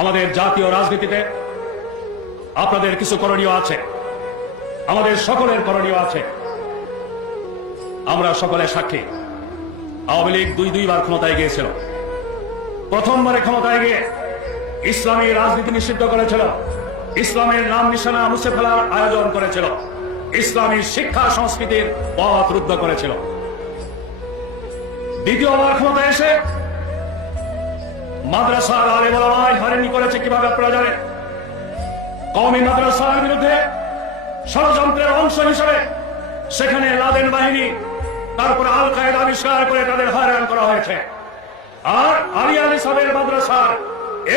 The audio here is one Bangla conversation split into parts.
আমাদের জাতীয় রাজনীতিতে আপনাদের কিছু করণীয় আছে, আমাদের সকলের করণীয় আছে। আমরা সকলে সাক্ষী, আওয়ামী লীগ দুইবার ক্ষমতায় গিয়েছিল। প্রথমবারে ক্ষমতায় গিয়ে ইসলামী রাজনীতি নিষিদ্ধ করেছিল, ইসলামের নাম নিশানা মুছে ফেলার আয়োজন করেছিল, ইসলামী শিক্ষা সংস্কৃতির পথ রুদ্ধ করেছিল। দ্বিতীয়বার ক্ষমতায় এসে মাদ্রাসার আলেম ওলামায় হয়রানি করেছে কিভাবে আপনারা জানেন। কওমি মাদ্রাসার বিরুদ্ধে ষড়যন্ত্রের অংশ হিসেবে সেখানে লাদেন বাহিনী, তারপরে আল কায়েদা আবিষ্কার করে তাদের হয়রান করা হয়েছে। আর আলিয়া নিসাবের মাদ্রাসার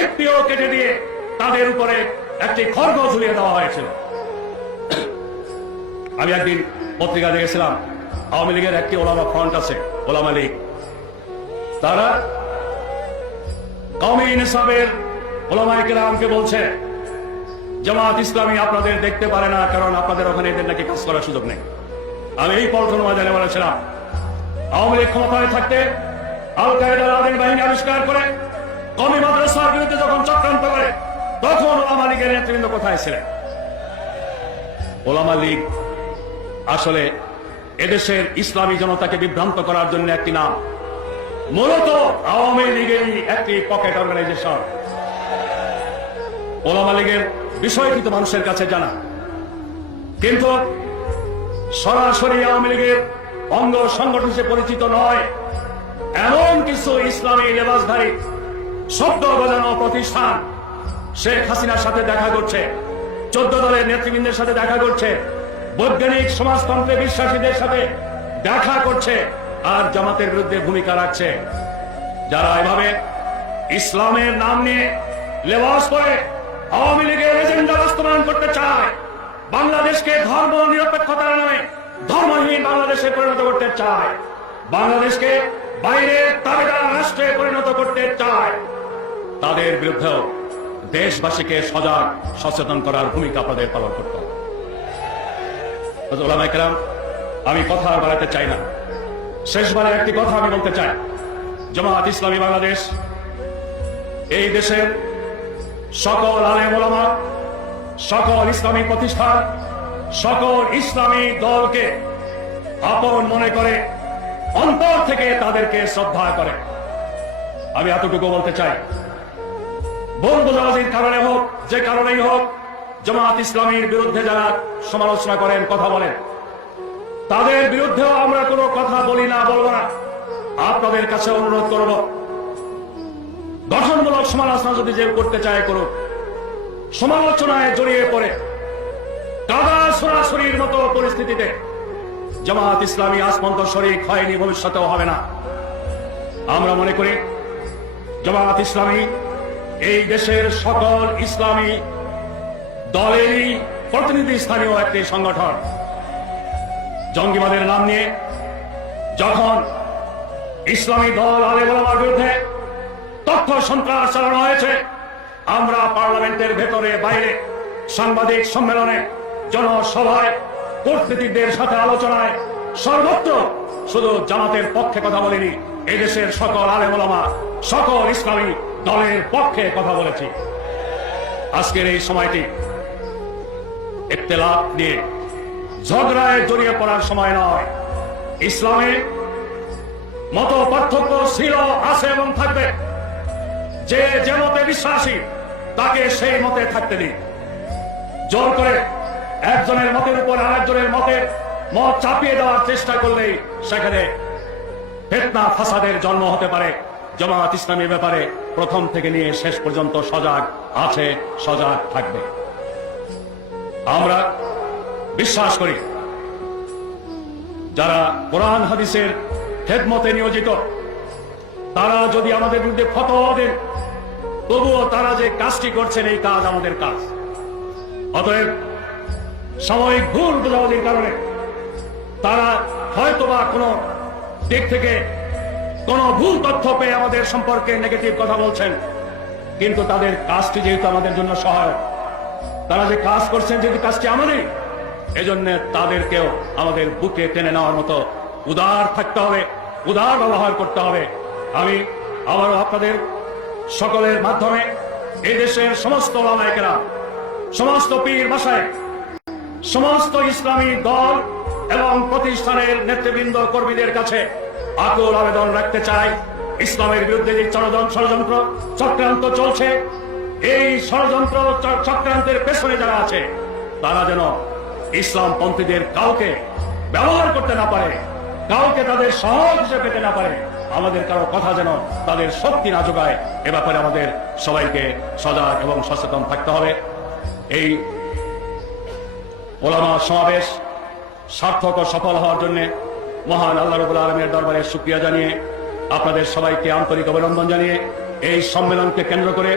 একটিও কেটে দিয়ে তাদের উপরে একটি খড়গ ঝুলিয়ে দেওয়া হয়েছিল। আমি একদিন পত্রিকা দেখেছিলাম, আওয়ামী লীগের একটি ওলামা ফ্রন্ট আছে, ওলামা লীগ, তারা কওমি নিসাবের ওলামায়ে কেরামকে বলছে জামাত ইসলামী আপনাদের দেখতে পারে না, কারণ আপনাদের ওখানে এদের নাকি কাজ করার সুযোগ নেই। আমি এই পল্টন ময়দানে বলেছিলাম, আওয়ামী লীগ ক্ষমতায় থাকতে আল কায়েদা লাদেন বাহিনী আবিষ্কার করে কওমি মাদ্রাসার বিরুদ্ধে যখন চক্রান্ত করে, তখন ওলামা লীগের নেতৃবৃন্দ কোথায় ছিলেন? ওলামা লীগ আসলে এদেশের ইসলামী জনতাকে বিভ্রান্ত করার জন্য একটি নাম, মূলত আওয়ামী লীগেরই একটি পকেট অর্গানাইজেশন। ওলামা লীগের বিষয় কিন্তু মানুষের কাছে জানা, কিন্তু সরাসরি আওয়ামী লীগের অঙ্গ সংগঠন হিসেবে পরিচিত নয় এমন কিছু ইসলামী লেবাসধারী শব্দ গজানো প্রতিষ্ঠান শেখ হাসিনার সাথে দেখা করছে, 14 দলের নেতৃবৃন্দের সাথে দেখা করছে, বৈজ্ঞানিক সমাজতন্ত্রে বিশ্বাসীদের সাথে দেখা করছে, আর জামাতের বিরুদ্ধে ভূমিকা রাখছে। যারা এভাবে ইসলামের নাম নিয়ে লেবাস পরে আওয়ামী লীগের এজেন্ডা বাস্তবায়ন করতে চায়, বাংলাদেশকে ধর্ম নিরপেক্ষতার নামে ধর্মহীন বাংলাদেশে পরিণত করতে চায়, বাংলাদেশকে বাইরের তাবেদার রাষ্ট্রে পরিণত করতে চায়, তাদের বিরুদ্ধেও দেশবাসীকে সজাগ সচেতন করার ভূমিকা আপনাদের পালন করতে হবে। ওলামায়ে কেরাম, আমি কথা আর বাড়াতে চাই না, শেষবারে একটি কথা আমি বলতে চাই। জামাত ইসলামী বাংলাদেশ এই দেশের সকল আলেম ওলামা, সকল ইসলামী প্রতিষ্ঠান, সকল ইসলামী দলকে আপন মনে করে, অন্তর থেকে তাদেরকে শ্রদ্ধা করে। আমি এতটুকু বলতে চাই, ভুল বোঝাবুঝির কারণে হোক, যে কারণেই হোক, জামাত ইসলামীর বিরুদ্ধে যারা সমালোচনা করেন, কথা বলেন, তাদের বিরুদ্ধেও আমরা কোনো কথা বলি না, বলবো না। আপনাদের কাছে অনুরোধ করব, গঠনমূলক সমালোচনা যদি যে করতে চায় করুক, সমালোচনায় জড়িয়ে পড়ে কাদা সরাসরির মতো পরিস্থিতিতে জামাত ইসলামী আজ পর্যন্ত শরীক হয়নি, ভবিষ্যতেও হবে না। আমরা মনে করি জামাত ইসলামী এই দেশের সকল ইসলামী দলেরই প্রতিনিধি স্থানীয় একটি সংগঠন। জঙ্গিবাদের নাম নিয়ে যখন ইসলামী দল আলেম ওলামার বিরুদ্ধে তথ্য সন্ত্রাস চালানো হয়েছে, আমরা পার্লামেন্টের ভেতরে বাইরে, সাংবাদিক সম্মেলনে, জনসভায়, কূটনীতিকদের সাথে আলোচনায়, সর্বত্র শুধু জামাতের পক্ষে কথা বলিনি, এদেশের সকল আলেম ওলামা, সকল ইসলামী দলের পক্ষে কথা বলেছি। আজকের এই সময়টি ইখতিলাফ নিয়ে ঝগড়ায় জড়িয়ে পড়ার সময় নয়। ইসলামের মত পার্থক্য ছিল, আছে এবং থাকবে। যে যে মতে বিশ্বাসী তাকে সেই মতে থাকতে দিন। জোর করে একজনের মতের উপর আরেকজনের মত চাপিয়ে দেওয়ার চেষ্টা করলেই সেখানে ফিতনা ফাসাদের জন্ম হতে পারে। জামাত ইসলামীর ব্যাপারে প্রথম থেকে নিয়ে শেষ পর্যন্ত সজাগ আছে, সজাগ থাকবে। আমরা বিশ্বাস করি যারা কোরআন হাদিসের খেদমতে নিয়োজিত, তারা যদি আমাদের বিরুদ্ধে ফতোয়া দেন, তবুও তারা যে কাজটি করছেন এই কাজ আমাদের কাজ। অতএব সাময়িক ভুল বোঝাবুঝির কারণে তারা হয়তোবা কোনো দিক থেকে কোনো ভুল তথ্য পেয়ে আমাদের সম্পর্কে নেগেটিভ কথা বলছেন, কিন্তু তাদের কাজটি যেহেতু আমাদের জন্য সহায়ক, তারা যে কাজ করছেন যেহেতু কাজটি আমাদের, এজন্য তাদেরকেও আমাদের বুকে টেনে নেওয়ার মতো উদার থাকতে হবে, উদার ব্যবহার করতে হবে। আমি আবারও আপনাদের সকলের মাধ্যমে এই দেশের সমস্ত ওলামায়ে কেরাম, সমস্ত পীর মাশায়েখ, সমস্ত ইসলামী দল এবং প্রতিষ্ঠানের নেতৃবৃন্দ কর্মীদের কাছে আকুল আবেদন রাখতে চাই, ইসলামের বিরুদ্ধে যে ষড়যন্ত্র চক্রান্ত চলছে, এই ষড়যন্ত্র চক্রান্তের পেছনে যারা আছে তারা যেন ইসলামপন্থীদের কাউকে ব্যবহার করতে না পারে, কাউকে তাদের সহজ হিসেবে পেতে না পারে, আমাদের কারো কথা যেন তাদের শক্তি না যোগায়। এ ব্যাপারে আমাদের সবাইকে সজাগ এবং সচেতন থাকতে হবে। এই ওলামা সমাবেশ সার্থক ও সফল হওয়ার জন্য মহান আল্লাহ রাব্বুল আলামিনের দরবারে শুকরিয়া জানিয়ে, আপনাদের সবাইকে আন্তরিক অভিনন্দন জানিয়ে, এই সম্মেলনকে কেন্দ্র করে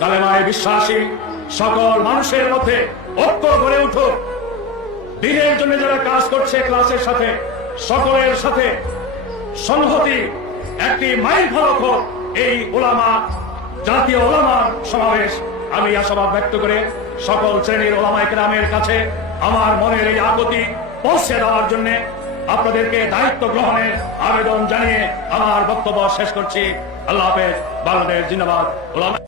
কালেমায় বিশ্বাসী সকল মানুষের মধ্যে ঐক্য গড়ে উঠুক। দিনের জন্য যারা কাজ করছে ক্লাসের সাথে সকলের সাথে সংহতি একটি মাইল ফলক হোক এই ওলামা জাতীয় ওলামা সমাবেশ। আমি আশাবাদ ব্যক্ত করে সকল শ্রেণীর ওলামায়ে কেরামের কাছে আমার মনের এই আকুতি পৌঁছে দেওয়ার জন্য আপনাদেরকে দায়িত্ব গ্রহণের আবেদন জানিয়ে আমার বক্তব্য শেষ করছি। আল্লাহ হাফেজ। বাংলাদেশ জিন্দাবাদ। ওলামা